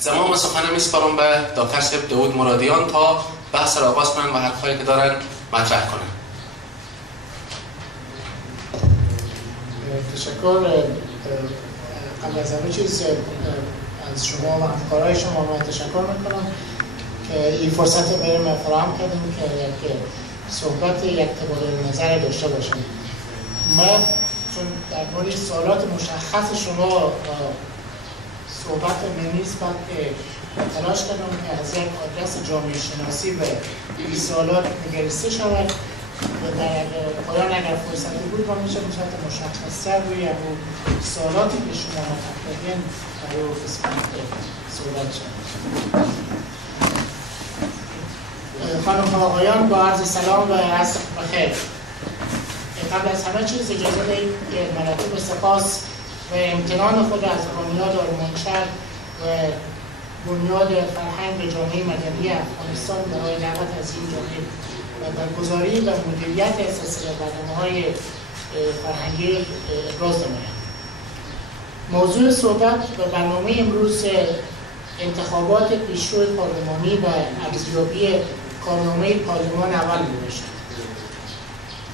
زمان سخن میسپارم به دکتر صاحب داود مرادیان تا بحث را آغاز کنند و حرفایی که دارن مطرح کنند. تشکر. قبل از همه چیز از شما و همکارای شما من تشکر میکنم که این فرصت برای فراهم کردیم که یک صحبت، یک تبادل نظر داشته باشیم. من چون در مورد سوالات مشخص شما صحبت من نیست، بلکه تلاش کردم که از یک آدرس جامعه شناسی به این سوالات نگریسته شود و در پایان اگر فرصتی بود من میشه بصورت مشخص‌تر روی اون سوالاتی که شما مطرح کردین برای قسمت صحبت شد. خانم و آقایان، با عرض سلام و عصر بخیر. قبل از همه چیز اجازه دهید که مراتب سپاس و امتنان خود از بنیاد آرمانشهر و بنیاد فرهنگ جامعه مدنی افغانستان برای دعوت از این جامعه و برگزاری و مدیریت سلسله برنامه‌های فرهنگی ابراز نمایم. موضوع صحبت و برنامه امروز انتخابات پیشرو پارلمانی و ارزیابی کارنامه پارلمان اول می‌باشد.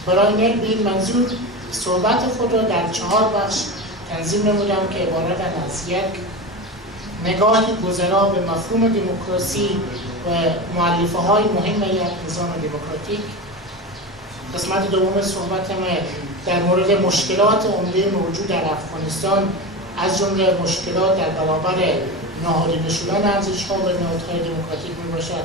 برای نیل به این منظور صحبت خود را در 4 بخش تنظیم نمودم که عبارتند از یک نگاهی گذرا به مفهوم دموکراسی و مؤلفه‌های مهم یک نظام دموکراتیک. قسمت دوم صحبت ما در مورد مشکلات عمده موجود در افغانستان، از جمله مشکلات در برابر نهادینه شدن ارزش‌ها و نهادهای دموکراتیک میباشد.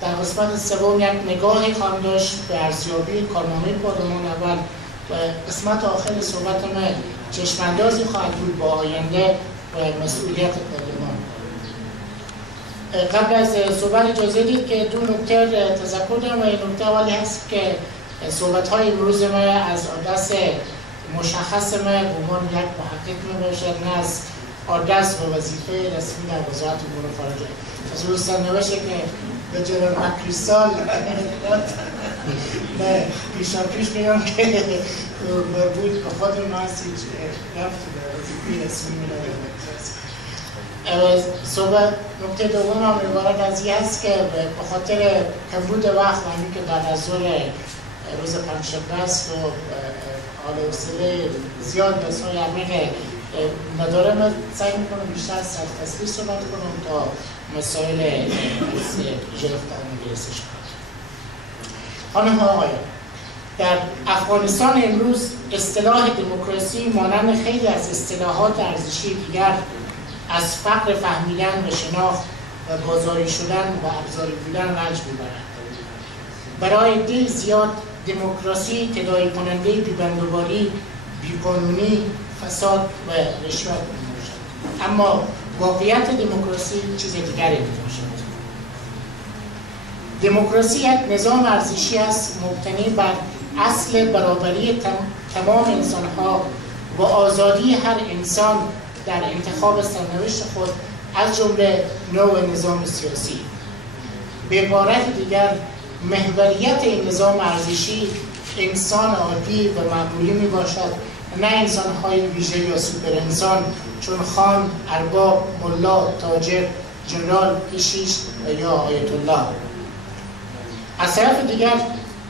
در قسمت سوم یک نگاهی خواهم داشت به ارزیابی کارنامه پارلمان اول و قسمت آخر صحبت ما چشم‌اندازی خواهد بود با آینده و مسئولیت پارلمان. قبل از صحبت اجازه دید که 2 نکته تذکر دارم و این نکته اولی هست که صحبت‌های امروز ما از آدرس مشخص ما به عنوان یک محقق میباشد، نه از آدرس و وظیفه رسمی در وزارت امور خارجه. از روی سرنوشت که به جنرال مکریستال پیش میگم که بود به خود ناسی رفت به وظیفه رسمی نداره. صحبت نکته دوم هم عبارت از این است که به خاطر کمبود وقت و همین که بعد از ظهر روز پنجشنبه است و حال حوصله زیاد بسای عمیق نداره، من سعی میکنم بیشتر از سرفصلی صحبت کنم تا مسائل ژرف برسش کنم. خانم ها آقایان، در افغانستان امروز اصطلاح دموکراسی مانند خیلی از اصطلاحات ارزشی دیگر از فقر فهمیدن و شناخت و بازاری شدن و ابزاری بودن رنج میبرد. برای عده زیاد دموکراسی تداعی کننده بی‌بندوباری، بیقانونی، فساد و رشوت میباشد. اما واقعیت دموکراسی چیز دیگری میباشد. دموکراسی یک نظام ارزشی است مبتنی بر اصل برابری تمام انسانها و آزادی هر انسان در انتخاب سرنوشت خود، از جمله نوع نظام سیاسی. به عبارت دیگر محوریت این نظام ارزشی انسان عادی و معمولی می باشد، نه انسان‌های ویژه یا سوپر انسان چون خان، ارباب، ملا، تاجر، جنرال، کشیش و یا آیت الله. از طرف دیگر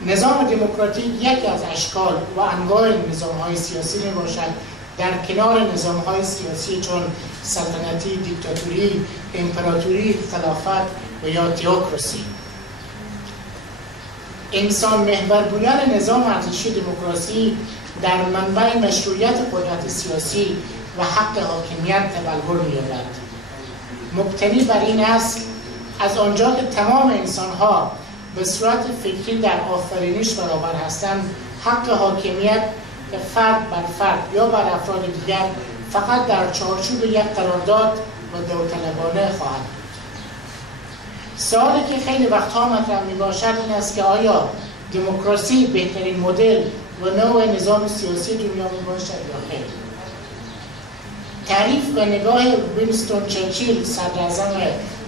نظام دموکراتیک یکی از اشکال و انواع نظام‌های سیاسی می باشد، در کنار نظام‌های سیاسی چون سلطنتی، دیکتاتوری، امپراتوری، خلافت و یا تئوکراسی. انسان محور بودن نظام ارزشی دموکراسی در منبع مشروعیت قدرت سیاسی و حق حاکمیت تبلور می‌یابد. مبتنی بر این اصل از آنجا که تمام انسان‌ها به صورت فکری در آفرینش برابر هستند، حق حاکمیت که فرد بر فرد یا بر افراد دیگر فقط در چارچوب یک قرارداد و داوطلبانه خواهد بود. سوالی که خیلی وقتها مطرح میباشد این است که آیا دموکراسی بهترین مدل و نوع نظام سیاسی دنیا میباشد یا خیر؟ تعریف و نگاه وینستون چرچیل، صدراعظم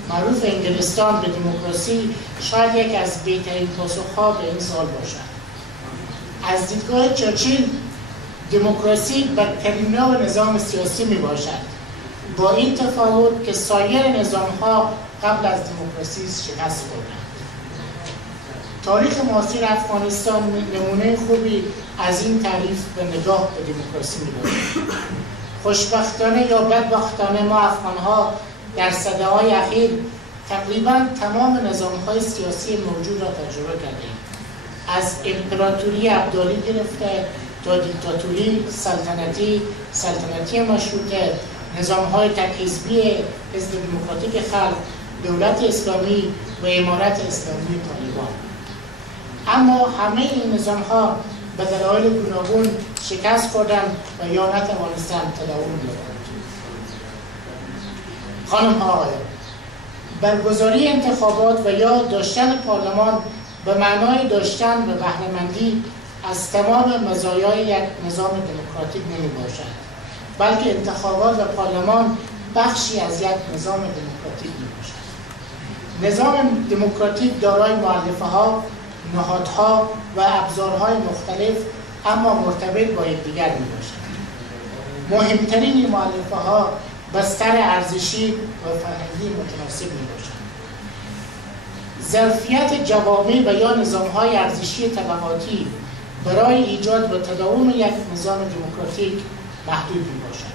معروف انگلستان، به دموکراسی شاید یک از بهترین پاسخها به این سوال باشد. از دیدگاه چرچیل دموکراسی بدترین نوع نظام سیاسی می باشد. با این تفاوت که سایر نظام‌ها قبل از دموکراسی شکست خوردند. تاریخ معاصر افغانستان نمونه خوبی از این تعریف به نگاه به دموکراسی می‌باشد. خوشبختانه یا بدبختانه ما افغان‌ها در سده‌های اخیر تقریباً تمام نظام‌های سیاسی موجود را تجربه کردیم. از امپراتوری ابدالی گرفته تا دیکتاتوری سلطنتی مشروطه، نظام‌های تک‌حزبی حزب دموکراتیک خلق، دولت اسلامی و امارت اسلامی طالبان. اما همه این نظام‌ها به دلایل گوناگون شکست خوردند و یا نتوانستند تداوم یابند. خانم‌ها آقایان، برگزاری انتخابات و یا داشتن پارلمان به معنای داشتن و بهره‌مندی از تمام مزایای یک نظام دموکراتیک نمی‌باشد، بلکه انتخابات و پارلمان بخشی از یک نظام دموکراتیک می‌باشد. نظام دموکراتیک دارای مؤلفه‌ها، نهادها و ابزارهای مختلف اما مرتبط با یکدیگر می‌باشد. مهمترین این مؤلفه‌ها بستر ارزشی و فرهنگی متناسب می‌باشد. ظرفیت جوامع و یا نظام‌های ارزشی طبقاتی برای ایجاد و تداوم یک نظام دموکراتیک محدود می‌باشد.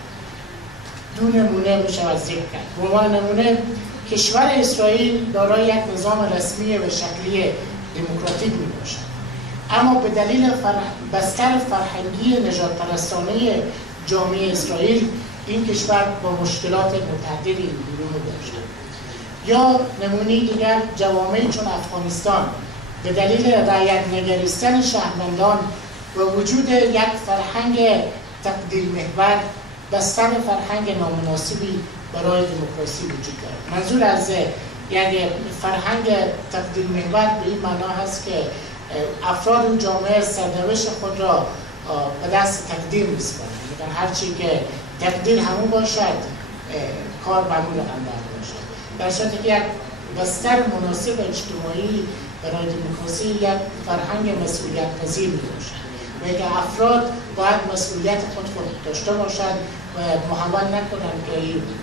دو نمونه می‌شود ذکر کرد. به عنوان نمونه کشور اسرائیل دارای یک نظام رسمی و شکلی دموکراتیک می‌باشد، اما به دلیل بستر فرهنگی نژادپرستانه جامعه اسرائیل این کشور با مشکلات متعددی روبرو می‌باشد. یا نمونه دیگر جوامعی چون افغانستان به دلیل رعیت نگریستن شهروندان و وجود یک فرهنگ تقدیر محور بستر فرهنگ نامناسبی برای دموکراسی وجود دارد. منظور از یک فرهنگ تقدیر محور به این معنا هست که افراد و جامعه سرنوشت خود را به دست تقدیر می‌سپارند. هرچی که تقدیر همون باشد کار معمول اندر باشد. در صورتی که یک بستر مناسب اجتماعی برای دموکراسی یک فرهنگ مسئولیت پذیر می‌باشد و اینکه افراد باید مسئولیت خود داشته باشند و محول نکنند که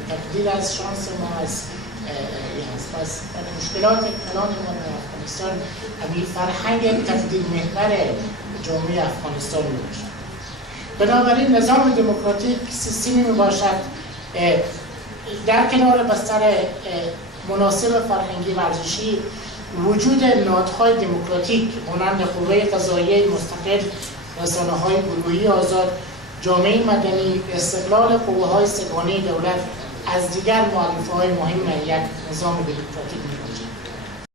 تقدیر از شانس ما است. پس مشکلات کلان ما در افغانستان همین فرهنگ تقدیر محور جامعه افغانستان می‌باشد. بنابراین نظام دموکراتیک سیستمی می‌باشد در کنار بستر مناسب فرهنگی و ارزشی وجود نهادهای دموکراتیک مانند قوه قضاییه مستقل، رسانه‌های گروهی آزاد، جامعه مدنی، استقلال قوه‌های سگانه دولت از دیگر مؤلفه‌های مهم یک نظام دموکراتیک می‌باشد.